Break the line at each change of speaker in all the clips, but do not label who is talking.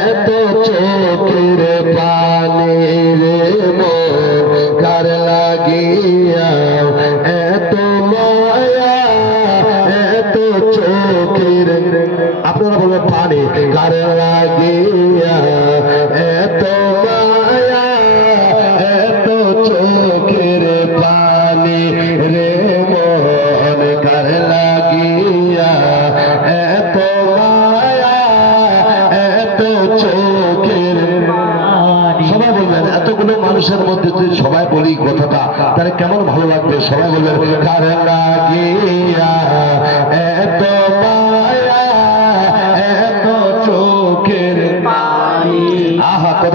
এত চোখের পানি রে মোর লাগিয়া এত আপনারা বলবেন পানি কার লাগিয়া। চোখের সবাই এতগুলো মানুষের মধ্যে যদি সবাই বলি কথাটা, তাহলে কেমন ভালো লাগবে? সবাই বলবেন এত এত চোখের আহা, কত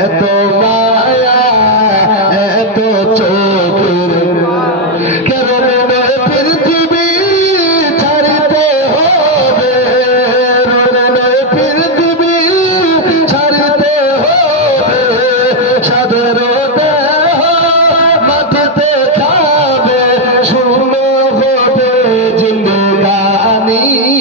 এত মায়া এত চোখের আমি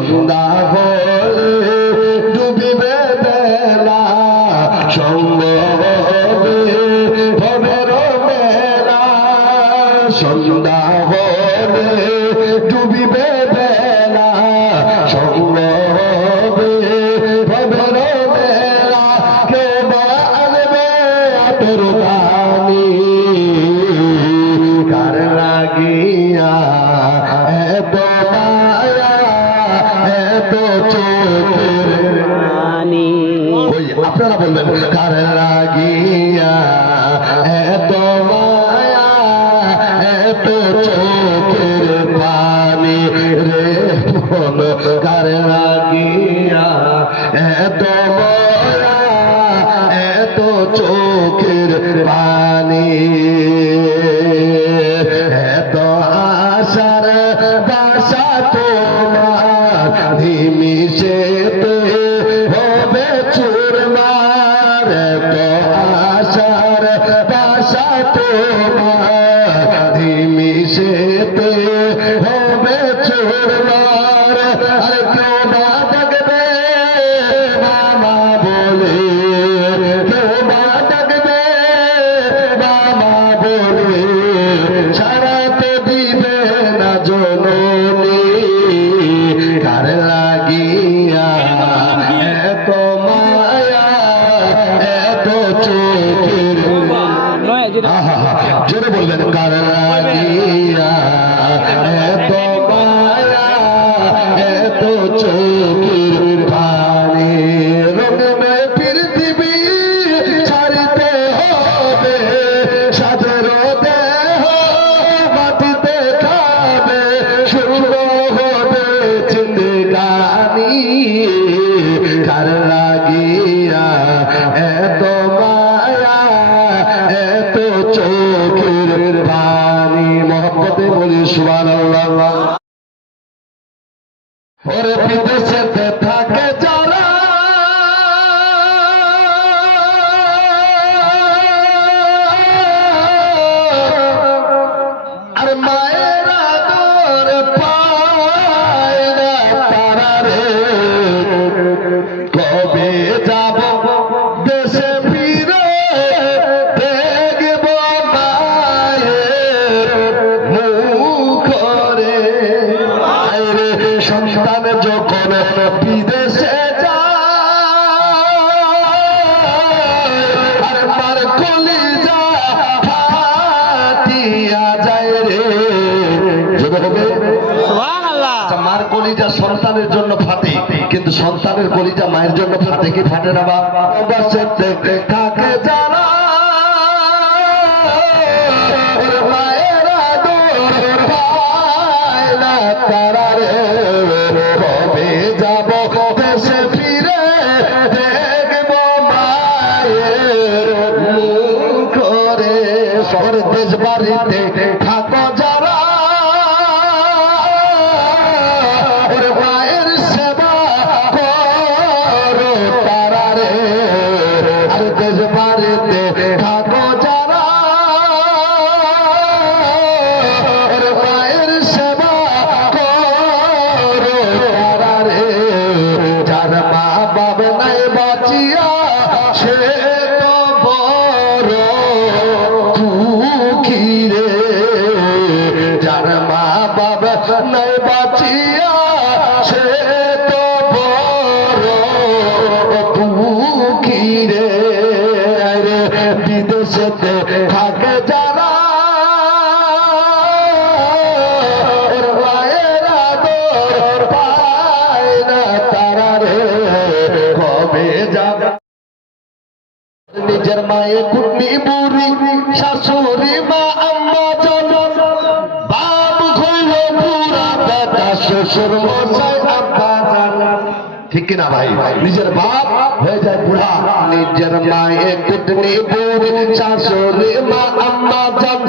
সন্ধ্যা হলে ডুবিবে বেলা সঙ্গ ভবের মেলা সন্ধ্যা হলে ডুবিবে বেলা আপনারা বলবেন কার লাগিয়া চোখের পানি রে মন কার লাগিয়া এত আশার বাসা তোমার নিমিশেতে ہو بے چھوڑ مار ہر کیوں نہ جگہ বলি সুবহানাল্লাহ। ওরে বিদেশেতে থাকে যারা বিদেশে মার কলিজা আচ্ছা, সন্তানের জন্য ফাটে কিন্তু সন্তানের কলিজা মায়ের জন্য ফাটে কি ফাটে না বা থাকে যারা মায়ে কুটনি বুড়ি, শাশুড়ি মা, আম্মা জন। বাপ হইল পুরা বেটা শ্বশুর মশাই, আব্বা ঠিক কিনা ভাই? নিজের বাপ হয়ে যায় বুড়া। নিজের মায়ে কুটনি বুড়ি, শাশুড়ি মা, আম্মা জান।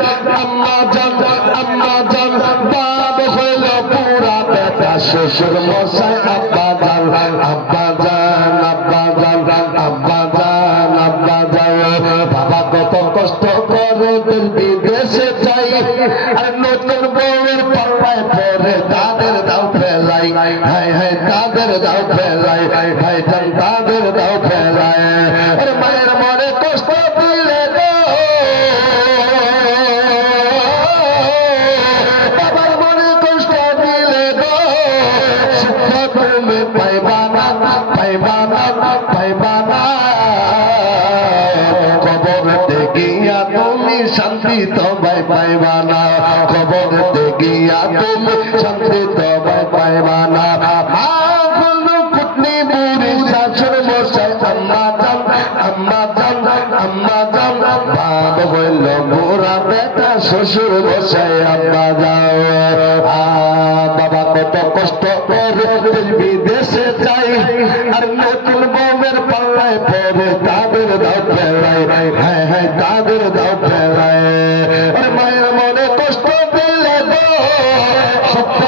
আম্মা জান আম্মা জান। বাপ হইল পুরা বেটা শ্বশুর মশাই, আব্বা জান। আব্বা করে দিল বিদেশে যাই আর নতুন বউয়ের পাপায় পরে তাদের দাও ফেলাই হাই হাই তাদের দাও ফেলাই বেটা শ্বশুর আব্বা যাও। বাবা কত কষ্ট করে বিদেশে যাই আর নতুন বউয়ের পাল্লায় পরে তাদের দাও ফেলাই হ্যাঁ হ্যাঁ তাদের দাও আর মায়ের মনে কষ্ট পেলে সত্য